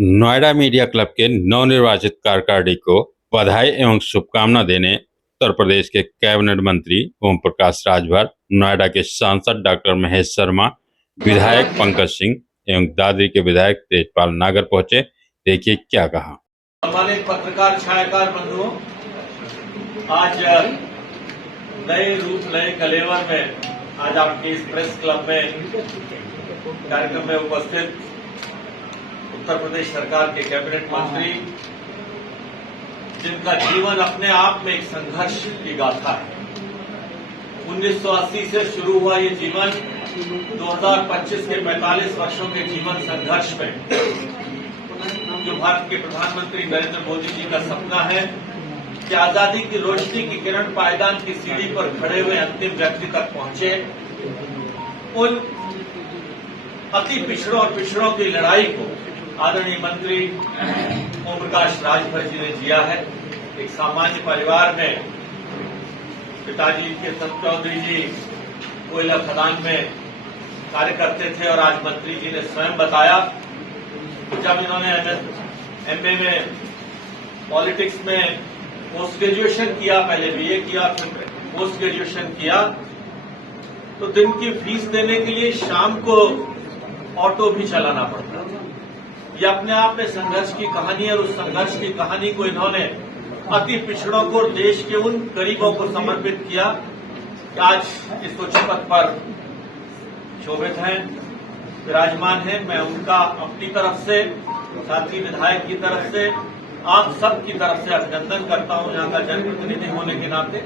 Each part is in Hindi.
नोएडा मीडिया क्लब के नवनिर्वाचित कार्यकारिणी को बधाई एवं शुभकामना देने उत्तर प्रदेश के कैबिनेट मंत्री ओम प्रकाश राजभर, नोएडा के सांसद डॉक्टर महेश शर्मा, विधायक पंकज सिंह एवं दादरी के विधायक तेजपाल नागर पहुंचे। देखिए क्या कहा। हमारे पत्रकार छायाकार बंधुओं, आज नए रूप नए कलेवर में आज आपके इस प्रेस क्लब में कार्यक्रम में उपस्थित उत्तर प्रदेश सरकार के कैबिनेट मंत्री, जिनका जीवन अपने आप में एक संघर्ष की गाथा है। 1980 से शुरू हुआ ये जीवन 2025 के 45 वर्षों के जीवन संघर्ष में जो भारत के प्रधानमंत्री नरेंद्र मोदी जी का सपना है कि आजादी की रोशनी की किरण पायदान की सीढ़ी पर खड़े हुए अंतिम व्यक्ति तक पहुंचे, उन अति पिछड़ों और पिछड़ों की लड़ाई को आदरणीय मंत्री ओम प्रकाश राजभर जी ने जिया है। एक सामान्य परिवार में पिताजी के संत चौधरी जी कोयला खदान में कार्य करते थे और आज मंत्री जी ने स्वयं बताया, जब इन्होंने एमए में पॉलिटिक्स में पोस्ट ग्रेजुएशन किया, पहले बीए किया फिर पोस्ट ग्रेजुएशन किया, तो दिन की फीस देने के लिए शाम को ऑटो भी चलाना पड़ता था। ये अपने आप में संघर्ष की कहानी है और उस संघर्ष की कहानी को इन्होंने अति पिछड़ों को, देश के उन गरीबों को समर्पित किया कि आज इस उच्च पद पर शोभित हैं, विराजमान हैं। मैं उनका अपनी तरफ से, साथी विधायक की तरफ से, आप सब की तरफ से अभिनंदन करता हूं। यहाँ का जनप्रतिनिधि होने के नाते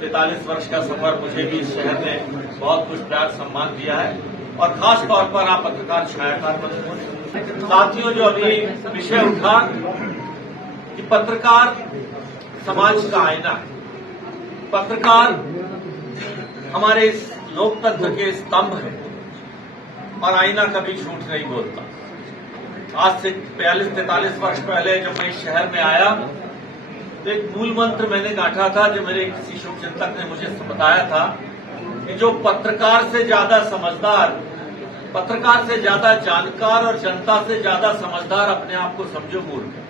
43 वर्ष का सफर मुझे भी इस शहर ने बहुत कुछ प्यार सम्मान दिया है और खास तौर पर आप पत्रकार छायाकार बंधुओं, साथियों, जो अभी विषय उठा कि पत्रकार समाज का आईना है, पत्रकार हमारे इस लोकतंत्र के स्तंभ है और आईना कभी झूठ नहीं बोलता। आज से 42-43 वर्ष पहले जब मैं इस शहर में आया तो एक मूल मंत्र मैंने गांठा था, जो मेरे किसी शुभचिंतक ने मुझे बताया था कि जो पत्रकार से ज्यादा समझदार, पत्रकार से ज्यादा जानकार और जनता से ज्यादा समझदार अपने आप को समझो मूर्ख है,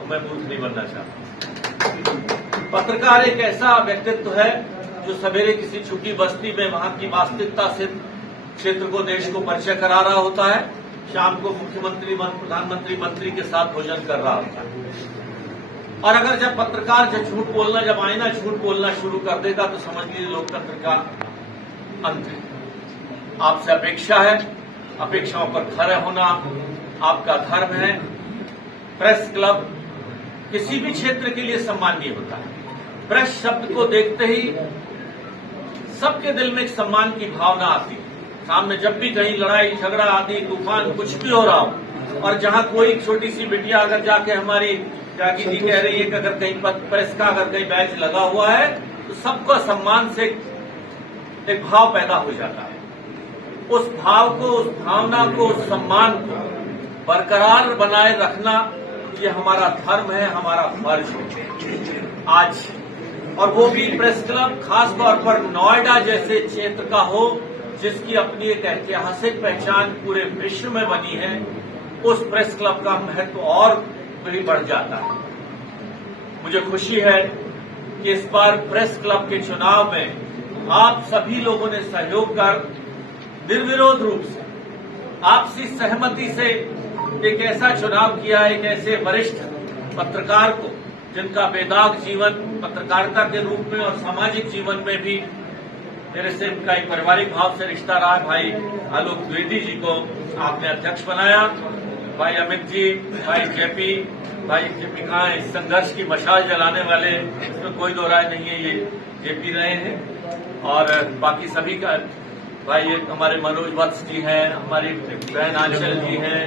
और मैं मूर्ख नहीं बनना चाहता। पत्रकार एक ऐसा व्यक्तित्व है जो सवेरे किसी छुट्टी बस्ती में वहां की वास्तविकता से क्षेत्र को, देश को परिचय करा रहा होता है, शाम को मुख्यमंत्री, प्रधानमंत्री, मंत्री के साथ भोजन कर रहा होता है। और अगर जब पत्रकार जब झूठ बोलना, जब आईना झूठ बोलना शुरू कर देगा तो समझ लीजिए लोकतंत्र का अंत है। आपसे अपेक्षा है, अपेक्षाओं पर खरे होना आपका धर्म है। प्रेस क्लब किसी भी क्षेत्र के लिए सम्मानीय होता है। प्रेस शब्द को देखते ही सबके दिल में एक सम्मान की भावना आती है। सामने जब भी कहीं लड़ाई झगड़ा आदि तूफान कुछ भी हो रहा हो, और जहां कोई छोटी सी बिटिया अगर जाके हमारी जाकी जी कह रही है कि अगर कहीं प्रेस का अगर कहीं बैच लगा हुआ है तो सबको सम्मान से एक भाव पैदा हो जाता है। उस भाव को, उस भावना को, उस सम्मान को बरकरार बनाए रखना ये हमारा धर्म है, हमारा फर्ज है आज। और वो भी प्रेस क्लब खास तौर पर नोएडा जैसे क्षेत्र का हो, जिसकी अपनी एक ऐतिहासिक पहचान पूरे विश्व में बनी है, उस प्रेस क्लब का महत्व और भी बढ़ जाता है। मुझे खुशी है कि इस बार प्रेस क्लब के चुनाव में आप सभी लोगों ने सहयोग कर निर्विरोध रूप से, आपसी सहमति से एक ऐसा चुनाव किया, एक ऐसे वरिष्ठ पत्रकार को जिनका बेदाग जीवन पत्रकारिता के रूप में और सामाजिक जीवन में भी मेरे से इनका एक पारिवारिक भाव से रिश्ता रहा। भाई आलोक द्विवेदी जी को आपने अध्यक्ष बनाया, भाई अमित जी, भाई जेपी कहाँ इस संघर्ष की मशाल जलाने वाले, इसमें कोई दो राय नहीं है, ये जेपी रहे हैं। और बाकी सभी का भाई, ये हमारे मनोज वत्स जी हैं, हमारी बहन आंचल जी हैं,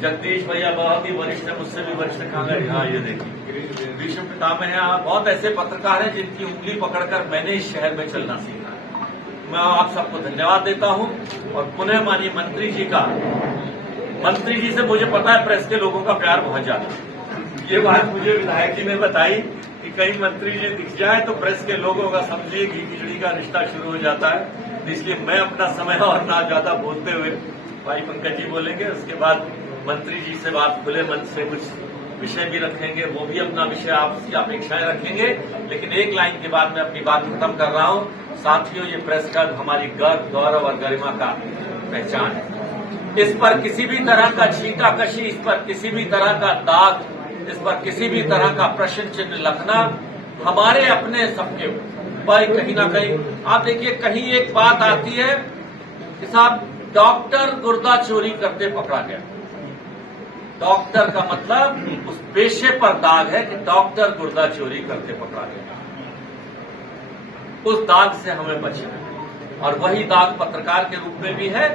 जगदीश भैया बहुत ही वरिष्ठ है, मुझसे भी वरिष्ठ कहाँ गए, हाँ ये देखिए विष्णु पितामह हैं। बहुत ऐसे पत्रकार हैं जिनकी उंगली पकड़कर मैंने इस शहर में चलना सीखा। मैं आप सबको धन्यवाद देता हूं और पुनः माननीय मंत्री जी से मुझे पता है प्रेस के लोगों का प्यार बहुत ज्यादा। ये बात मुझे विधायक जी ने बताई कि कहीं मंत्री जी दिख जाए तो प्रेस के लोगों का समझिए घी खिचड़ी का रिश्ता शुरू हो जाता है। इसलिए मैं अपना समय और ना ज्यादा बोलते हुए भाई पंकज जी बोलेंगे, उसके बाद मंत्री जी से बात खुले मन से कुछ विषय भी रखेंगे, वो भी अपना विषय आपसी अपेक्षाएं रखेंगे। लेकिन एक लाइन के बाद मैं अपनी बात खत्म कर रहा हूं। साथियों, ये प्रेस क्लब हमारी गर्व, गौरव और गरिमा का पहचान है। इस पर किसी भी तरह का छींटाकशी, इस पर किसी भी तरह का दाग, इस पर किसी भी तरह का प्रश्न चिन्ह लिखना हमारे अपने सबके पर कहीं ना कहीं, आप देखिए कहीं एक बात आती है कि साहब डॉक्टर गुर्दा चोरी करते पकड़ा गया। डॉक्टर का मतलब उस पेशे पर दाग है कि डॉक्टर गुर्दा चोरी करते पकड़ा गया। उस दाग से हमें बचना, और वही दाग पत्रकार के रूप में भी है।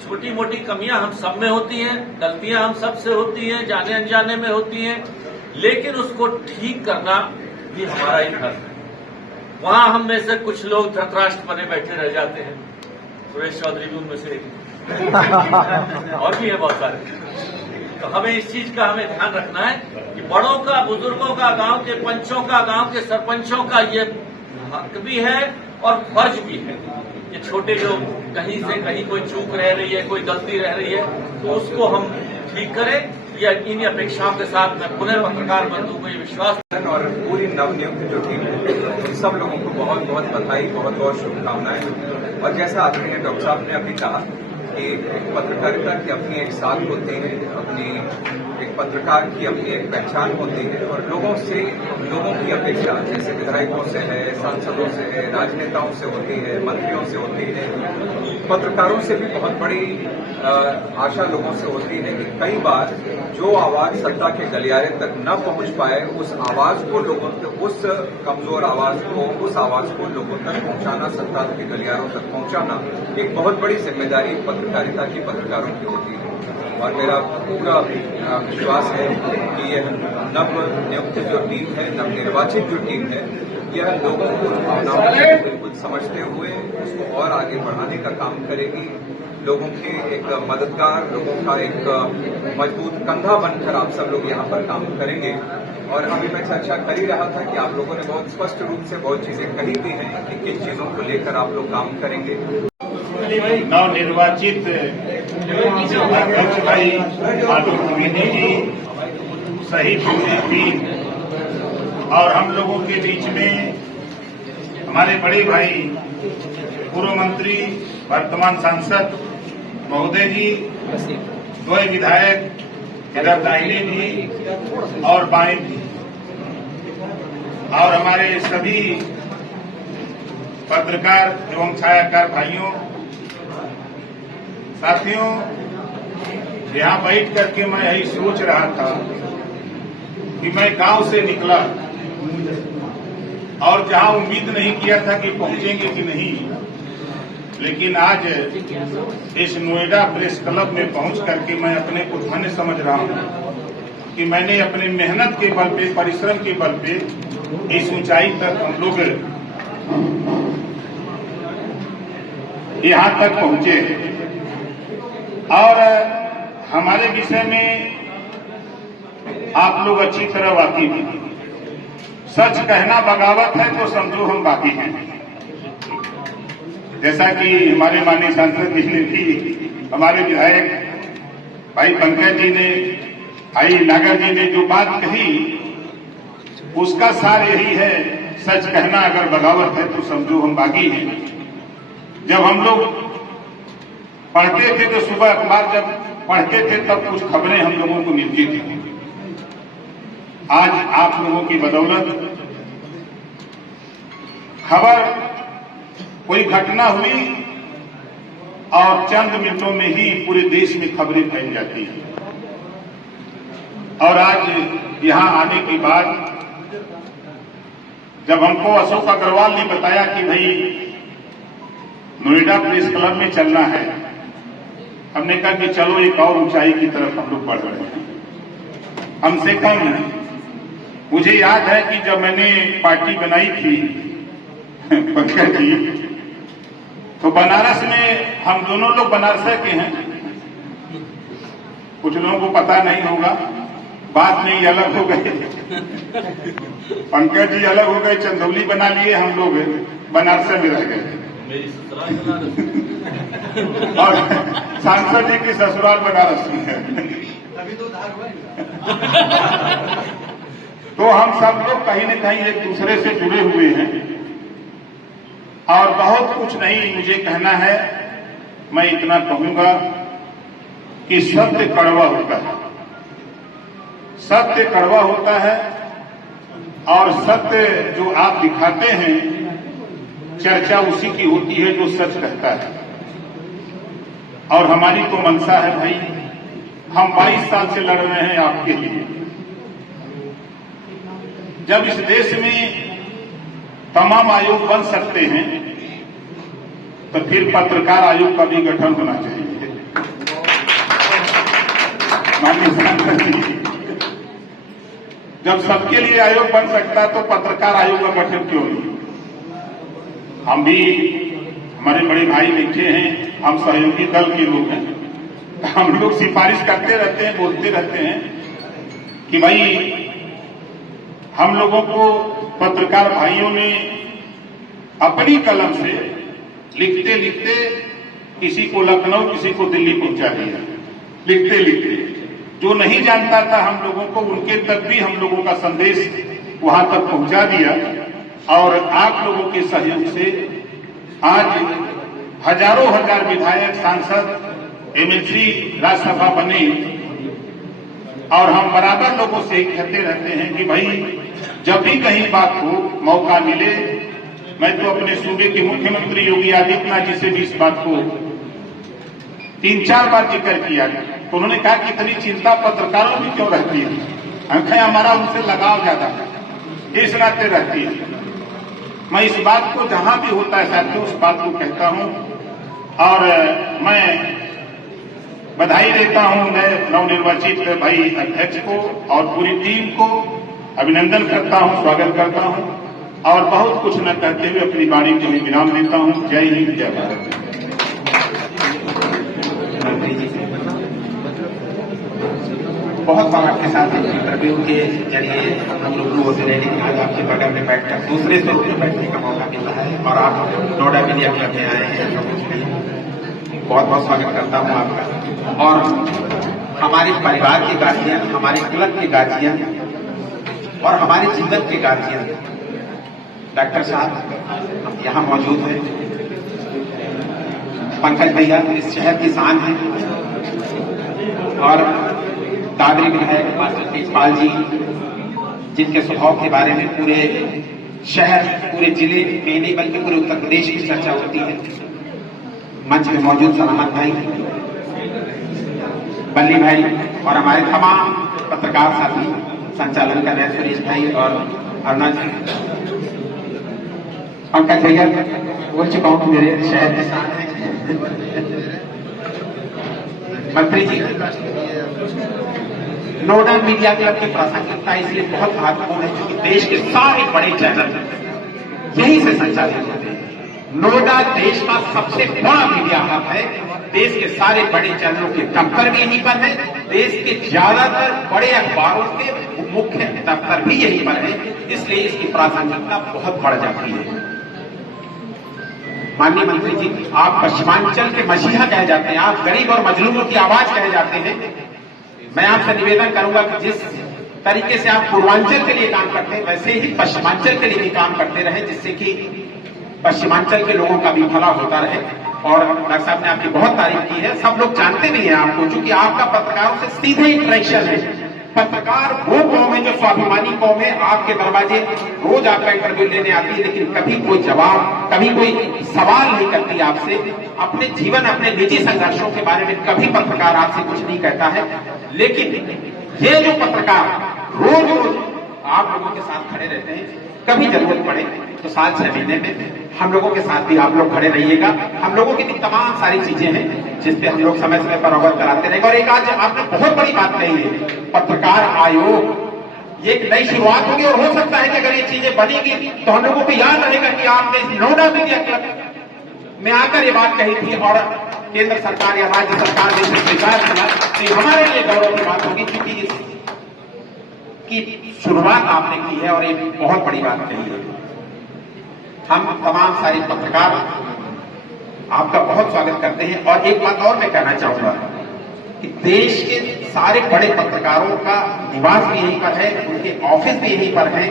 छोटी मोटी कमियां हम सब में होती हैं, गलतियां हम सब से होती हैं, जाने अनजाने में होती हैं, लेकिन उसको ठीक करना भी हमारा ही फर्ज है। वहां हम में से कुछ लोग धृतराष्ट्र बने बैठे रह जाते हैं, सुरेश चौधरी भी उनमें से एक और भी है बहुत सारे। तो हमें इस चीज का हमें ध्यान रखना है कि बड़ों का, बुजुर्गों का, गांव के पंचों का, गांव के सरपंचों का ये हक भी है और फर्ज भी है कि छोटे लोग कहीं से कहीं कोई चूक रह रही है, कोई गलती रह रही है, तो उसको हम ठीक करें। या इन्हीं अपेक्षाओं के साथ मैं पुनः पत्रकार बंधु को ये विश्वास और पूरी नवनियुक्त जो टीम है, सब लोगों को बहुत बहुत बधाई, बहुत बहुत शुभकामनाएं। और जैसा आदरणीय डॉक्टर साहब ने अभी कहा कि एक पत्रकारिता की अपनी एक साख होती है, अपनी एक पत्रकार की अपनी एक पहचान होती है, और लोगों की अपेक्षा जैसे विधायकों से है, सांसदों से है, राजनेताओं से होती है, मंत्रियों से होती है, पत्रकारों से भी बहुत बड़ी आशा लोगों से होती है कि कई बार जो आवाज सत्ता के गलियारे तक न पहुंच पाए, उस आवाज को लोगों तक, उस कमजोर आवाज को, उस आवाज को लोगों तक पहुंचाना, सत्ता के गलियारों तक पहुंचाना एक बहुत बड़ी जिम्मेदारी पत्रकारिता की, पत्रकारों की होती है। और मेरा पूरा विश्वास है कि यह नव नियुक्त जो टीम है, नवनिर्वाचित जो टीम है, यह लोगों को भावनाओं को बिल्कुल समझते हुए उसको और आगे बढ़ाने का काम करेगी। लोगों के एक मददगार, लोगों का एक मजबूत कंधा बनकर आप सब लोग यहाँ पर काम करेंगे। और अभी मैं चर्चा कर ही रहा था कि आप लोगों ने बहुत स्पष्ट रूप से बहुत चीजें कही भी हैं कि किन चीजों को लेकर आप लोग काम करेंगे। नवनिर्वाचित अध्यक्ष भाई आलोक मोदी जी सही भी, और हम लोगों के बीच में हमारे बड़े भाई पूर्व मंत्री, वर्तमान सांसद महोदय जी, दो विधायक इधर दाहिने भी और बाएं भी, और हमारे सभी पत्रकार एवं छायाकार भाइयों, साथियों, यहाँ बैठ करके मैं यही सोच रहा था कि मैं गांव से निकला और जहां उम्मीद नहीं किया था कि पहुंचेंगे कि नहीं, लेकिन आज इस नोएडा प्रेस क्लब में पहुंच करके मैं अपने को धन्य समझ रहा हूं कि मैंने अपने मेहनत के बल पे, परिश्रम के बल पे इस ऊंचाई तक हम लोग यहां तक पहुंचे। और हमारे विषय में आप लोग अच्छी तरह वाकिफ हैं। सच कहना बगावत है तो समझो हम बाकी हैं। जैसा कि हमारे माननीय सांसद जी ने भी, हमारे विधायक भाई पंकज जी ने, भाई नागर जी ने जो बात कही, उसका सार यही है, सच कहना अगर बगावत है तो समझो हम बागी हैं। जब हम लोग पढ़ते थे तो सुबह अखबार जब पढ़ते थे तब कुछ खबरें हम लोगों को मिलती थी। आज आप लोगों की बदौलत खबर, कोई घटना हुई और चंद मिनटों में ही पूरे देश में खबरें फैल जाती हैं। और आज यहां आने के बाद जब हमको अशोक अग्रवाल ने बताया कि भाई नोएडा प्रेस क्लब में चलना है, हमने कहा कि चलो एक और ऊंचाई की तरफ हम लोग बढ़ रहे हैं। हमसे कम है। मुझे याद है कि जब मैंने पार्टी बनाई थी पंकज जी, तो बनारस में हम दोनों लोग बनारस के हैं। कुछ लोगों को पता नहीं होगा, बाद में ही अलग हो गए। पंकज जी अलग हो गए, चंदौली बना लिए, हम लोग बनारस में रह गए। और सांसद जी की ससुराल बनारस में है। तभी तो उधार हुआ तो हम सब लोग कहीं न कहीं एक दूसरे से जुड़े हुए हैं और बहुत कुछ नहीं मुझे कहना है। मैं इतना कहूंगा कि सत्य कड़वा होता है, सत्य कड़वा होता है और सत्य जो आप दिखाते हैं चर्चा उसी की होती है जो सच कहता है। और हमारी तो मंशा है भाई, हम 22 साल से लड़ रहे हैं आपके लिए। जब इस देश में तमाम आयोग बन सकते हैं तो फिर पत्रकार आयोग का भी गठन होना चाहिए। माननीय सांसद जी, जब सबके लिए आयोग बन सकता तो पत्रकार आयोग का गठन क्यों नहीं? हम भी, हमारे बड़े भाई बैठे हैं, हम सहयोगी दल के लोग हैं, हम लोग सिफारिश करते रहते हैं, बोलते रहते हैं कि भाई हम लोगों को पत्रकार भाइयों ने अपनी कलम से लिखते लिखते किसी को लखनऊ, किसी को दिल्ली पहुंचा दिया। लिखते लिखते जो नहीं जानता था हम लोगों को, उनके तक भी हम लोगों का संदेश वहां तक पहुंचा दिया। और आप लोगों के सहयोग से आज हजारों हजार विधायक, सांसद, एमएलसी राज्यसभा बने। और हम बराबर लोगों से कहते रहते हैं कि भाई जब भी कहीं बात हो, मौका मिले, मैं तो अपने सूबे के मुख्यमंत्री योगी आदित्यनाथ जी से भी इस बात को 3-4 बार जिक्र किया, तो उन्होंने कहा कि इतनी चिंता पत्रकारों की क्यों रहती है? हम कहें हमारा उनसे लगाव ज्यादा है, इस नाते रहती है। मैं इस बात को जहां भी होता है साथियों उस बात को कहता हूं और मैं बधाई देता हूं नए नवनिर्वाचित भाई अध्यक्ष को और पूरी टीम को अभिनंदन करता हूं, स्वागत करता हूं और बहुत कुछ न कहते हुए अपनी वाणी को भी विराम देता हूं। जय हिंद, जय भारत। बहुत बार आपके साथ इंटरव्यू के जरिए हम लोग रूबरू होते रहे, लेकिन आज आपके बगल में बैठकर दूसरे स्वरूप में बैठने का मौका मिल रहा है और आप नोएडा मीडिया क्लब में आए हैं। बहुत बहुत स्वागत करता हूं आपका। और हमारे परिवार के गार्जियन, हमारे क्लब के गार्जियन और हमारे जीवन के गार्जियन डॉक्टर साहब यहाँ मौजूद हैं। पंकज भैया इस शहर की शान है और दादरी विधायक तेजपाल जी, जिनके स्वभाव के बारे में पूरे शहर, पूरे जिले में नहीं बल्कि पूरे उत्तर प्रदेश की चर्चा होती है। मंच में मौजूद सलामत भाई, बल्ली भाई और हमारे तमाम पत्रकार साथी, संचालन कर रहे हैं सुरेश भाई और अरुणा जी। पंकज भैया बोल चुका हूं मेरे शहर के साथ हैं। मंत्री जी, नोएडा मीडिया क्लब की प्रासंगिकता इसलिए बहुत महत्वपूर्ण है क्योंकि देश के सारे बड़े चैनल यहीं से संचालित होते हैं। नोएडा देश का सबसे बड़ा मीडिया हब है। देश के सारे बड़े चैनलों के दफ्तर भी यहीं पर है। देश के ज्यादातर बड़े अखबारों के मुख्य दफ्तर भी यहीं पर है, इसलिए इसकी प्रासंगिकता बहुत बढ़ जाती है। माननीय मंत्री जी, आप पश्चिमांचल के मसीहा कहे जाते हैं, आप गरीब और मजलूमों की आवाज कहे जाते हैं। मैं आपसे निवेदन करूंगा कि जिस तरीके से आप पूर्वांचल के लिए काम करते हैं वैसे ही पश्चिमांचल के लिए भी काम करते रहे, जिससे कि पश्चिमांचल के लोगों का भी भला होता रहे। और डॉक्टर साहब ने आपकी बहुत तारीफ की है, सब लोग जानते भी हैं आपको, क्योंकि आपका पत्रकारों से सीधे इंटरेक्शन है। पत्रकार वो कौम है जो स्वाभिमानी कौम है, आपके दरवाजे रोज आपका इंटरव्यू लेने आती है, लेकिन कभी कोई जवाब, कभी कोई सवाल नहीं करती आपसे। अपने जीवन, अपने निजी संघर्षों के बारे में कभी पत्रकार आपसे कुछ नहीं कहता है। लेकिन ये जो पत्रकार रोज रोज आप लोगों के साथ खड़े रहते हैं, कभी जरूरत पड़े तो 7-6 महीने में हम लोगों के साथ भी आप लोग खड़े रहिएगा। हम लोगों की भी तमाम सारी चीजें हैं जिस पे हम लोग समय समय पर अवगत कराते रहेंगे। और एक आज आपने बहुत बड़ी बात कही है, पत्रकार आयोग, ये एक नई शुरुआत होगी और हो सकता है कि अगर ये चीजें बनेगी तो हम लोगों को याद रहेगा कि आपने इस नोएडा मीडिया क्लब में आकर ये बात कही थी और केंद्र सरकार या राज्य सरकार ने इसे स्वीकार किया। तो हमारे लिए गौरव की बात होगी क्योंकि इसकी शुरुआत आपने की है और एक बहुत बड़ी बात कही है। हम तमाम सारे पत्रकार आपका बहुत स्वागत करते हैं। और एक बात और मैं कहना चाहूंगा कि देश के सारे बड़े पत्रकारों का निवास भी यहीं पर है, उनके ऑफिस भी यहीं पर है,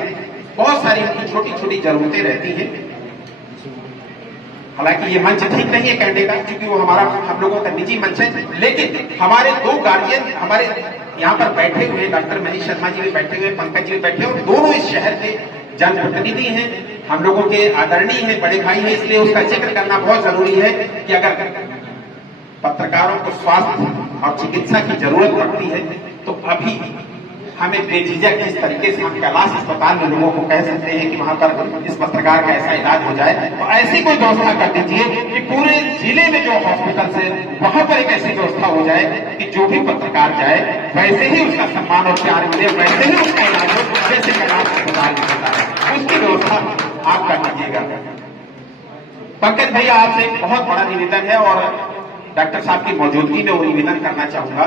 बहुत सारी उनकी छोटी छोटी जरूरतें रहती हैं। हालांकि ये मंच ठीक नहीं है कहने का, क्योंकि वो हम लोगों का निजी मंच है, लेकिन हमारे दो गार्जियन हमारे यहाँ पर बैठे हुए, डॉक्टर महेश शर्मा जी भी बैठे हुए, पंकज जी भी बैठे हुए, दोनों इस शहर के जनप्रतिनिधि हैं, हम लोगों के आदरणीय हैं, बड़े भाई हैं, इसलिए उसका जिक्र करना बहुत जरूरी है कि अगर पत्रकारों को स्वास्थ्य और चिकित्सा की जरूरत पड़ती है तो अभी हमें बेझिझक इस तरीके से हम कैलाश अस्पताल में लोगों को कह सकते हैं कि वहां पर इस पत्रकार का ऐसा इलाज हो जाए, तो ऐसी कोई व्यवस्था कर दीजिए कि पूरे जिले में जो हॉस्पिटल है वहां पर एक ऐसी व्यवस्था हो जाए कि जो भी पत्रकार जाए वैसे ही उसका सम्मान और प्यार मिले, वैसे ही उसका इलाज हो जैसे कैलाश अस्पताल में होता है, उसकी व्यवस्था आप कर दीजिएगा। पंकज भैया, आपसे एक बहुत बड़ा निवेदन है और डॉक्टर साहब की मौजूदगी में वो निवेदन करना चाहूंगा।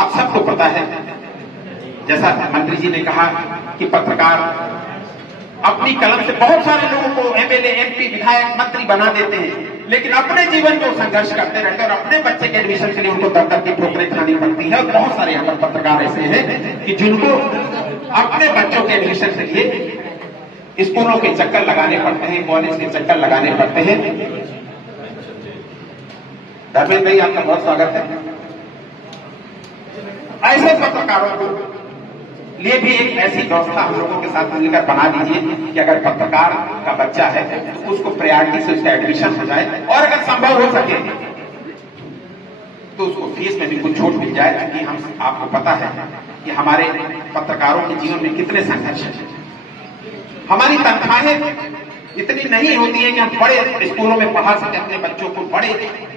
आप सबको पता है, जैसा मंत्री जी ने कहा कि पत्रकार अपनी कलम से बहुत सारे लोगों को एमएलए, एमपी, विधायक, मंत्री बना देते हैं, लेकिन अपने जीवन में वो संघर्ष करते रहते हैं और अपने बच्चे के एडमिशन के लिए उनको दर दर की ठोकरें खानी पड़ती है। और बहुत सारे यहाँ पर पत्रकार ऐसे हैं कि जिनको अपने बच्चों के एडमिशन के लिए स्कूलों के चक्कर लगाने पड़ते हैं, कॉलेज के चक्कर लगाने पड़ते हैं। धर्मेंद्र भाई, आपका बहुत स्वागत है। ऐसे पत्रकारों को लिए भी एक ऐसी व्यवस्था हम लोगों के साथ मिलकर बना दीजिए कि अगर पत्रकार का बच्चा है तो उसको प्रायोरिटी से उसका एडमिशन हो जाए और अगर संभव हो सके तो उसको फीस में भी कुछ छूट मिल जाए, क्योंकि हम आपको पता है कि हमारे पत्रकारों के जीवन में कितने संघर्ष हैं। हमारी तनख्वाहें इतनी नहीं होती है कि हम बड़े स्कूलों में पढ़ा सके, अपने बच्चों को बड़े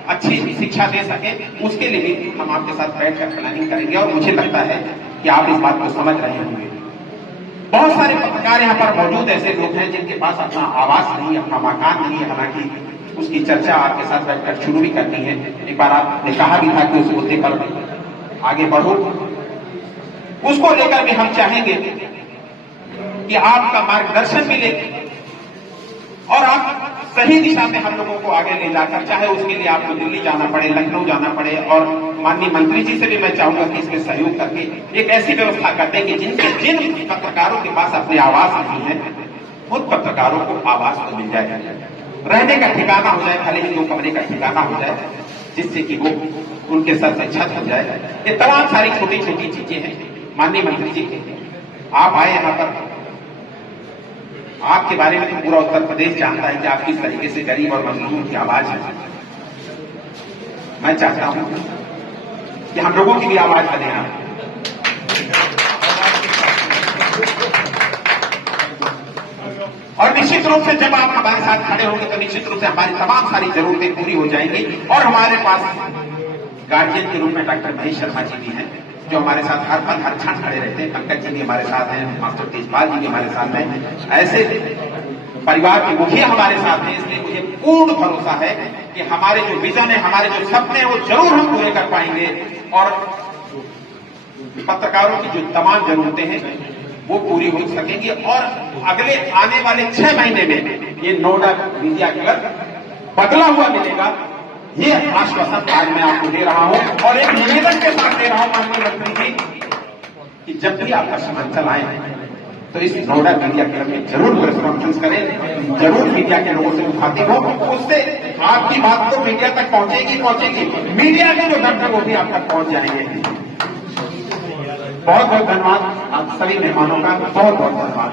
अच्छी शिक्षा दे सके। उसके लिए भी हम आपके साथ बैठकर प्लानिंग करेंगे और मुझे लगता है कि आप इस बात को समझ रहे होंगे। बहुत सारे पत्रकार यहाँ पर मौजूद ऐसे लोग हैं जिनके पास अपना आवास नहीं, अपना मकान नहीं है। हालांकि उसकी चर्चा आपके साथ बैठकर शुरू भी करनी है। एक बार आपने कहा भी था कि उस मुद्दे पर आगे बढ़ो, उसको लेकर भी हम चाहेंगे कि आपका मार्गदर्शन मिले और आप सही दिशा में हम लोगों को आगे ले जाकर, चाहे उसके लिए आपको दिल्ली जाना पड़े, लखनऊ जाना पड़े, और माननीय मंत्री जी से भी मैं चाहूंगा कि इसमें सहयोग करके एक ऐसी व्यवस्था कर दें कि जिन पत्रकारों के पास अपने आवास नहीं है उन पत्रकारों को आवास तो मिल जाए, रहने का ठिकाना हो जाए, भले ही 2 कमरे का ठिकाना हो जाए, जिससे कि वो उनके सर से छत हो जाए। ये तमाम सारी छोटी छोटी चीजें हैं। माननीय मंत्री जी, आप आए यहाँ पर, आपके बारे में तो पूरा उत्तर प्रदेश जानता है कि आप किस तरीके से गरीब और मजलूम की आवाज है। मैं चाहता हूं कि हम लोगों की भी आवाज बने। और निश्चित रूप से जब आप हमारे साथ खड़े होंगे तो निश्चित रूप से हमारी तमाम सारी जरूरतें पूरी हो जाएंगी। और हमारे पास गार्जियन के रूप में डॉक्टर महेश शर्मा जी भी हैं, जो हमारे साथ हर पल हर क्षण खड़े रहते हैं। पंकज जी भी हमारे साथ हैं, मास्टर तेजपाल जी भी हमारे साथ हैं। ऐसे परिवार के मुखिया हमारे साथ हैं। इसलिए मुझे पूर्ण भरोसा है कि हमारे जो विजन है, हमारे जो सपने हैं, वो जरूर हम पूरे कर पाएंगे और पत्रकारों की जो तमाम जरूरतें हैं वो पूरी हो सकेंगी। और अगले आने वाले 6 महीने में ये नोएडा मीडिया क्लब बदला हुआ मिलेगा, ये आश्वासन आज मैं आपको दे रहा हूं। और एक निवेदन के साथ दे रहा हूं माननीय मंत्री जी कि जब भी आप पश्चिमांचल आए तो इस नोएडा मीडिया क्लब में जरूर प्रेस कॉन्फ्रेंस करें, जरूर मीडिया के लोगों से मुखातिब हो, उससे आपकी बात तो मीडिया तक पहुंचेगी। मीडिया के जो दर्द है वो भी आप तक पहुंच जाएंगे। बहुत बहुत धन्यवाद आप सभी मेहमानों का, बहुत बहुत धन्यवाद।